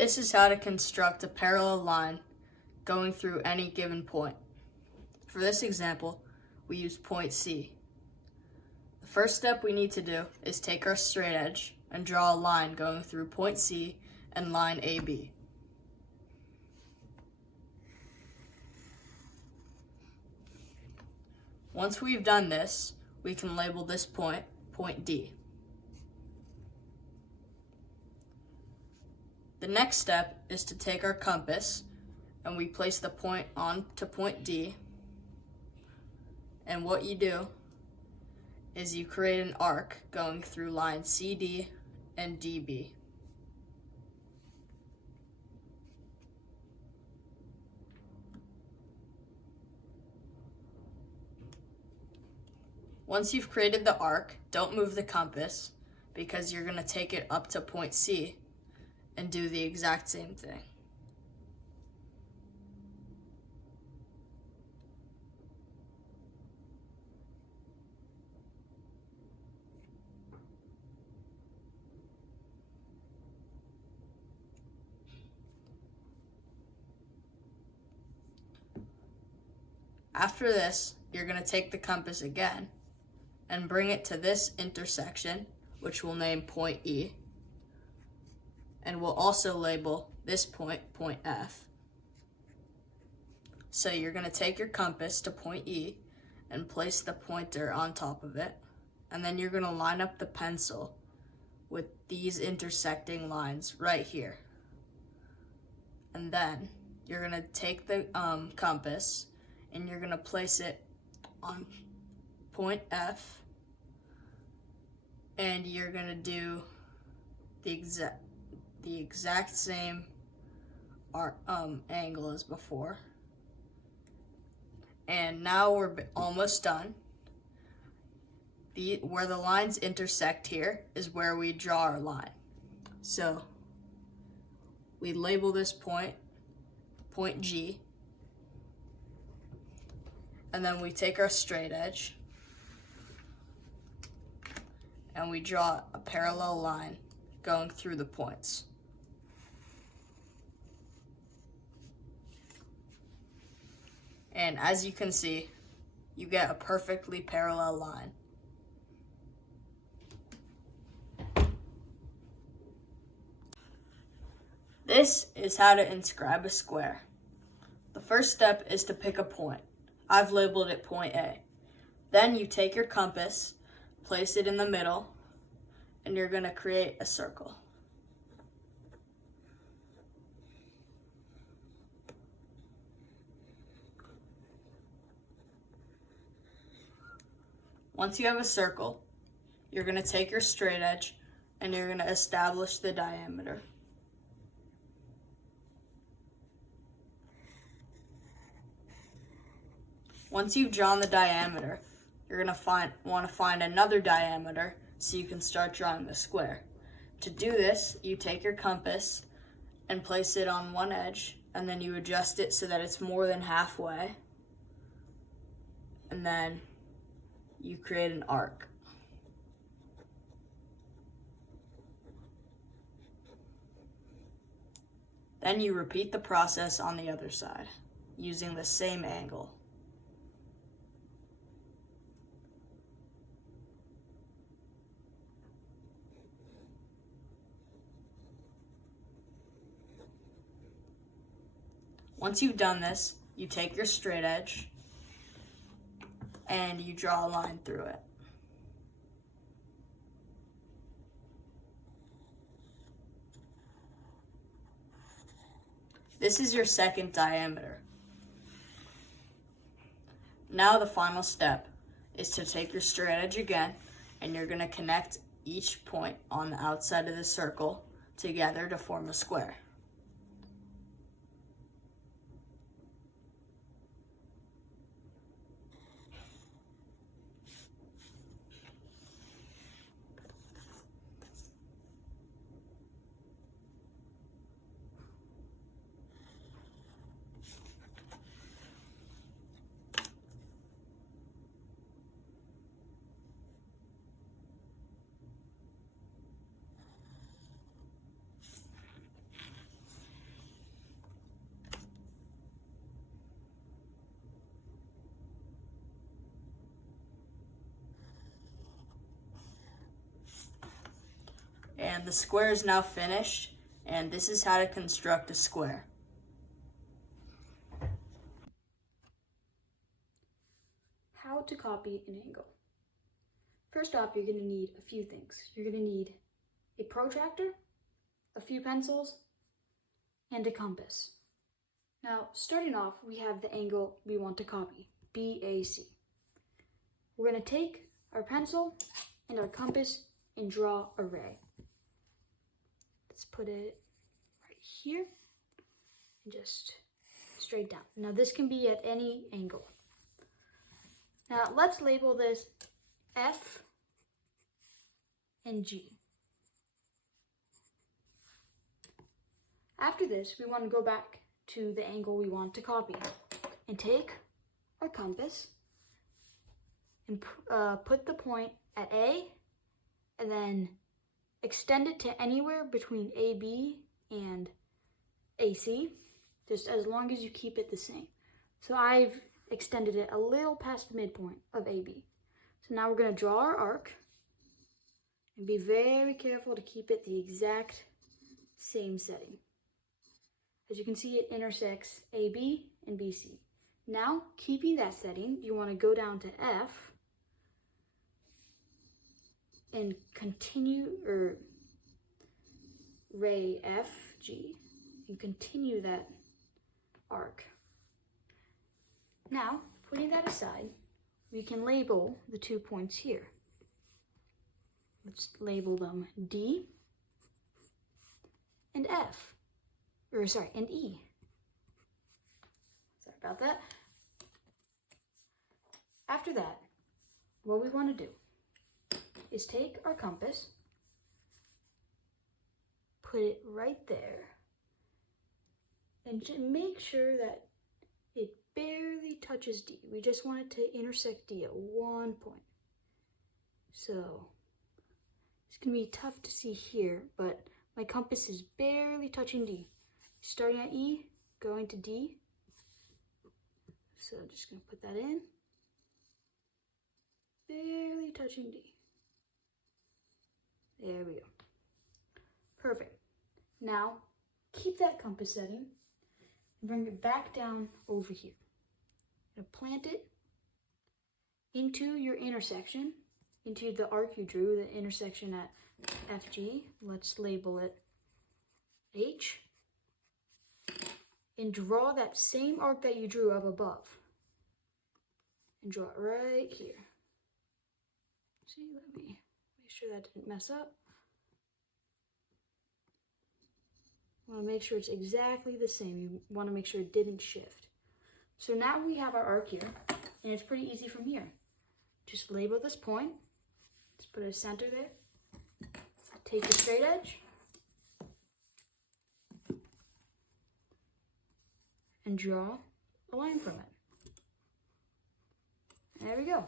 This is how to construct a parallel line going through any given point. For this example, we use point C. The first step we need to do is take our straight edge and draw a line going through point C and line AB. Once we've done this, we can label this point, point D. The next step is to take our compass and we place the point on to point D. And what you do is you create an arc going through lines CD and DB. Once you've created the arc, don't move the compass because you're going to take it up to point C and do the exact same thing. After this, you're going to take the compass again and bring it to this intersection, which we'll name point E, and we'll also label this point, point F. So you're going to take your compass to point E and place the pointer on top of it, and then you're going to line up the pencil with these intersecting lines right here. And then you're going to take the compass and you're going to place it on point F, and you're going to do the exact same angle as before. And now we're almost done. Where the lines intersect here is where we draw our line. So we label this point, point G, and then we take our straight edge and we draw a parallel line going through the points. And as you can see, you get a perfectly parallel line. This is how to inscribe a square. The first step is to pick a point. I've labeled it point A. Then you take your compass, place it in the middle, and you're going to create a circle. Once you have a circle, you're going to take your straight edge and you're going to establish the diameter. Once you've drawn the diameter, you're going to want to find another diameter so you can start drawing the square. To do this, you take your compass and place it on one edge, and then you adjust it so that it's more than halfway. And then you create an arc. Then you repeat the process on the other side, using the same angle. Once you've done this, you take your straight edge and you draw a line through it. This is your second diameter. Now the final step is to take your straight edge again, and you're going to connect each point on the outside of the circle together to form a square. And the square is now finished, and this is how to construct a square. How to copy an angle. First off, you're going to need a few things. You're going to need a protractor, a few pencils, and a compass. Now, starting off, we have the angle we want to copy, BAC. We're going to take our pencil and our compass and draw a ray. Let's put it right here and just straight down. Now, this can be at any angle. Now, let's label this F and G. After this, we want to go back to the angle we want to copy and take our compass and put the point at A and then extend it to anywhere between AB and AC, just as long as you keep it the same. So I've extended it a little past the midpoint of AB. So now we're going to draw our arc and be very careful to keep it the exact same setting. As you can see, it intersects AB and BC. Now, keeping that setting, you want to go down to F and continue, or ray FG, and continue that arc. Now, putting that aside, we can label the 2 points here. Let's label them D and F. And E. Sorry about that. After that, what we want to do is take our compass, put it right there, and just make sure that it barely touches D. We just want it to intersect D at one point. So it's going to be tough to see here, but my compass is barely touching D. Starting at E, going to D. So I'm just going to put that in. Barely touching D. There we go. Perfect. Now, keep that compass setting and bring it back down over here. Now plant it into your intersection, into the arc you drew, the intersection at FG. Let's label it H. And draw that same arc that you drew up above. And draw it right here. See, let me make sure that didn't mess up. I want to make sure it's exactly the same. You want to make sure it didn't shift. So now we have our arc here, and it's pretty easy from here. Just label this point. Let's put a center there. Take the straight edge. And draw a line from it. There we go.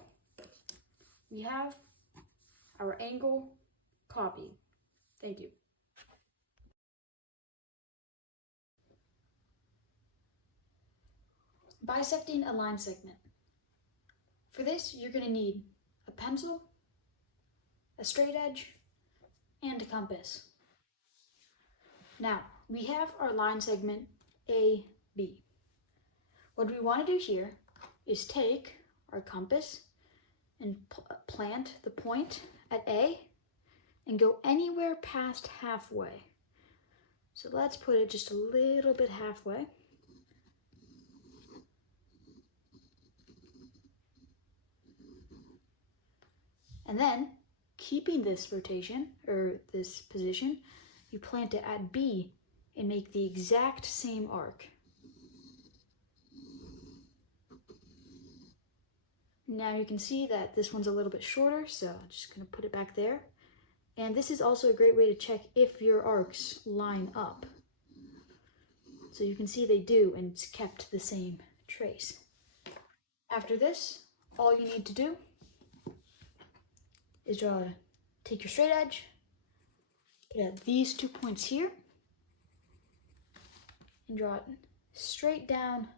We have our angle copied. Thank you. Bisecting a line segment. For this, you're going to need a pencil, a straight edge, and a compass. Now, we have our line segment AB. What we want to do here is take our compass and plant the point at A and go anywhere past halfway. So let's put it just a little bit halfway. And then, keeping this rotation, or this position, you plant it at B and make the exact same arc. Now you can see that this one's a little bit shorter, so I'm just going to put it back there. And this is also a great way to check if your arcs line up. So you can see they do, and it's kept the same trace. After this, all you need to do is take your straight edge, put at these 2 points here, and draw it straight down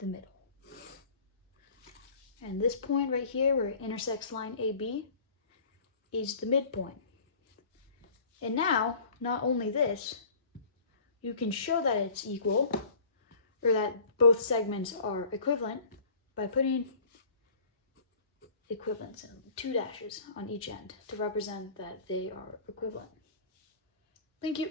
the middle. And this point right here where it intersects line AB is the midpoint. And now, not only this, you can show that it's equal, or that both segments are equivalent, by putting equivalents in 2 dashes on each end to represent that they are equivalent. Thank you.